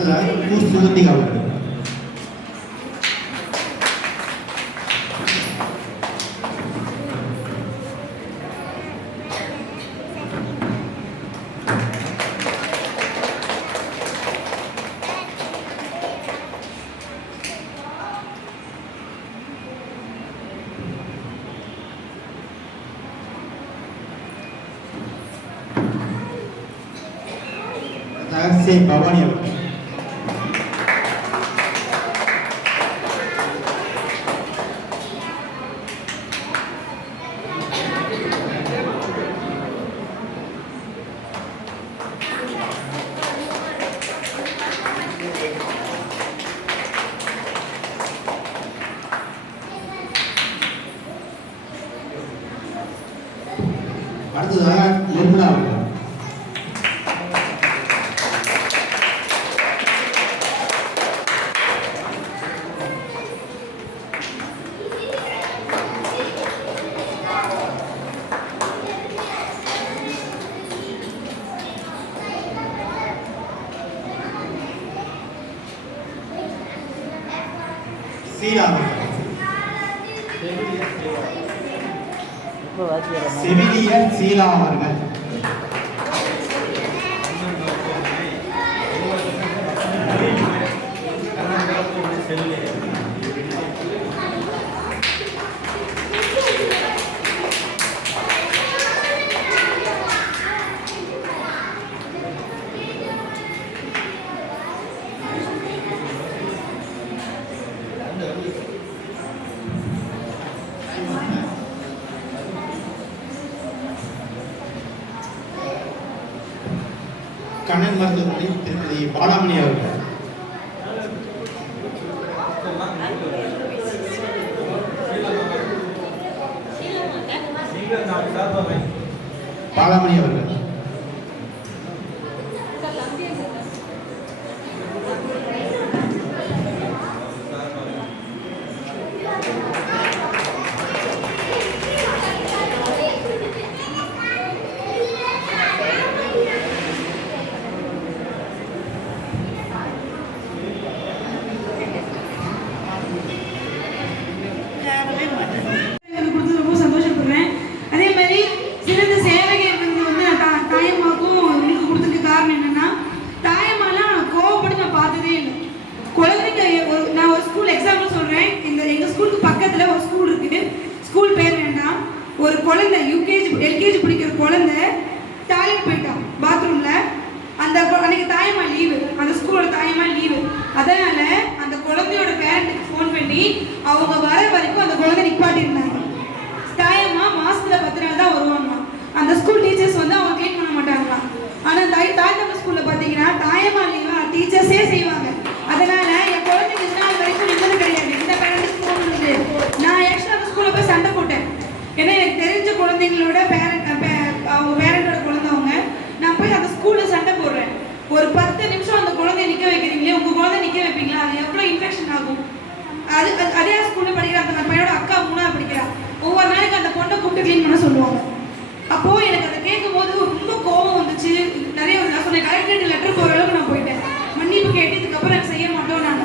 அடுத்ததாக சுகந்திகா அவர்கள். பவானி அவர்கள். அடுத்ததாக நிர்மலா அவர்கள். செவிலியர் சீலா அவர்கள். கண்ணன் மருத்துவமனை திருமதி பாலாமணி அவர்கள். பாலாமணி அவர்கள். ஒரு குழந்தை எல்கேஜி படிக்கிற குழந்தை டாய்லெட் போயிட்டான் பாத்ரூம்ல. அந்த அன்னைக்கு தாயம்மா லீவு, அந்த ஸ்கூலோட தாயம்மா லீவு. அதனால அந்த குழந்தையோட பேரண்ட்டுக்கு ஃபோன் பண்ணி அவங்க வர வரைக்கும் அந்த குழந்தை நிப்பாட்டி இருந்தாங்க. தாயம்மா மாசத்துல 10 நாள் தான் வருவாங்க. அந்த ஸ்கூல் டீச்சர்ஸ் வந்து அவங்க க்ளீன் பண்ண மாட்டாங்களாம். ஆனா தாய்த்தமிழ் ஸ்கூல்ல பாத்தீங்கன்னா தாயம்மா லீவா டீச்சர்ஸே செய்வாங்க. அதனால என் குழந்தைக்கு இது நாள் வரைக்கும் நிம்மதி கிடையாது. இந்த பேரண்ட்டுக்கு ஃபோன் பண்ணுது. நான் ஆக்சுவலா அந்த ஸ்கூல்ல போய் சண்டை போட்டேன். ஏன்னா எனக்கு தெரிஞ்ச குழந்தைங்களோட அவங்க பேரண்டோட குழந்தைங்க. நான் போய் அந்த ஸ்கூல்ல சண்டை போடுறேன். ஒரு 10 நிமிஷம் அந்த குழந்தைய நிக்க வைக்கிறீங்களே, உங்க குழந்தை நிக்க வைப்பீங்களா? அது எவ்வளவு இன்ஃபெக்ஷன் ஆகும். அதே ஸ்கூல்ல படிக்கிற அந்த பையனோட அக்கா 3ஆவது படிக்கிறா. ஒவ்வொரு நாளைக்கு அந்த பொண்ணை கூப்பிட்டு க்ளீன் பண்ண சொல்லுவாங்க. அப்போ எனக்கு அதை கேட்கும் போது ரொம்ப கோபம் வந்துச்சு. நிறைய நான் சொன்னேன், கலெக்டரேட் லெட்டர் போற அளவுக்கு நான் போயிட்டேன். மன்னிப்பு கேட்டு இதுக்கப்புறம் எனக்கு செய்ய மாட்டோம். நான்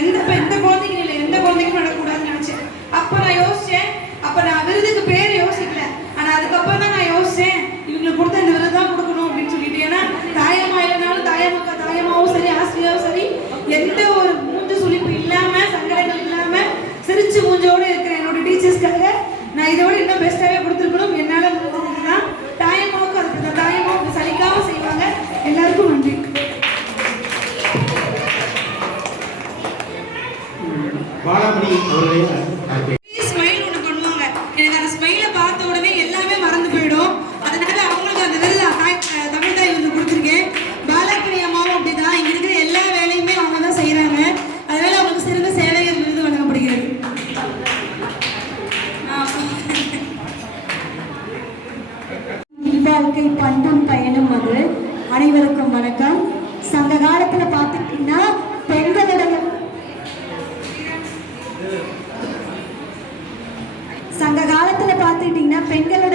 எந்த குழந்தைக்கும் இல்லை, எந்த குழந்தைக்கும் நடக்கூடாதுன்னு நினைச்சேன். அப்ப நான் யோசிச்சேன். அப்ப நான் விருதுக்கு பேர் யோசிக்கல. ஆனா அதுக்கப்புறம் தான் நான் யோசிச்சேன், இவங்களுக்கு கொடுத்த இந்த விருது தான் கொடுக்கணும் அப்படின்னு சொல்லிட்டு. ஏன்னா தாயம்மா இல்லைனாலும் தாயம்மாவும் சரி ஆசிரியாவும் சரி எந்த ஒரு மூஞ்சு சுழிப்பு இல்லாம சங்கடங்கள் இல்லாம சிரிச்சு மூஞ்சோடு இருக்கிற என்னோட டீச்சர்ஸ்க்காக நான் இதோட இன்னும் பெஸ்டாவே கொடுத்துருக்கணும். என்னால முடிஞ்சதுதான். தாயம்மாவுக்கு அது தாயம்மாவுக்கு சலிக்காம செய்வாங்க. எல்லாருக்கும் நன்றி. பாலாமணி அவர்களே ஸ்மைல் ஒன்று பண்ணுவாங்க. எனக்கு அந்த ஸ்மைலை பார்த்த உடனே எல்லாமே மறந்து போயிடும். அதனால அவங்களுக்கு அந்த விருது தமிழ் தாய் வந்து கொடுத்துருக்கேன். பாலாமணி அம்மாவும் அப்படிதான். இங்க இருக்கிற எல்லா வேலையுமே அவங்க தான் செய்யறாங்க. அதனால அவங்களுக்கு சிறந்த சேவைகள் விருது வழங்கப்படுகிறது. வாழ்க்கை பண்பும் பயனும் அது. அனைவருக்கும் வணக்கம். சங்க காலத்துல பார்த்துட்டீங்கன்னா பெண்களோட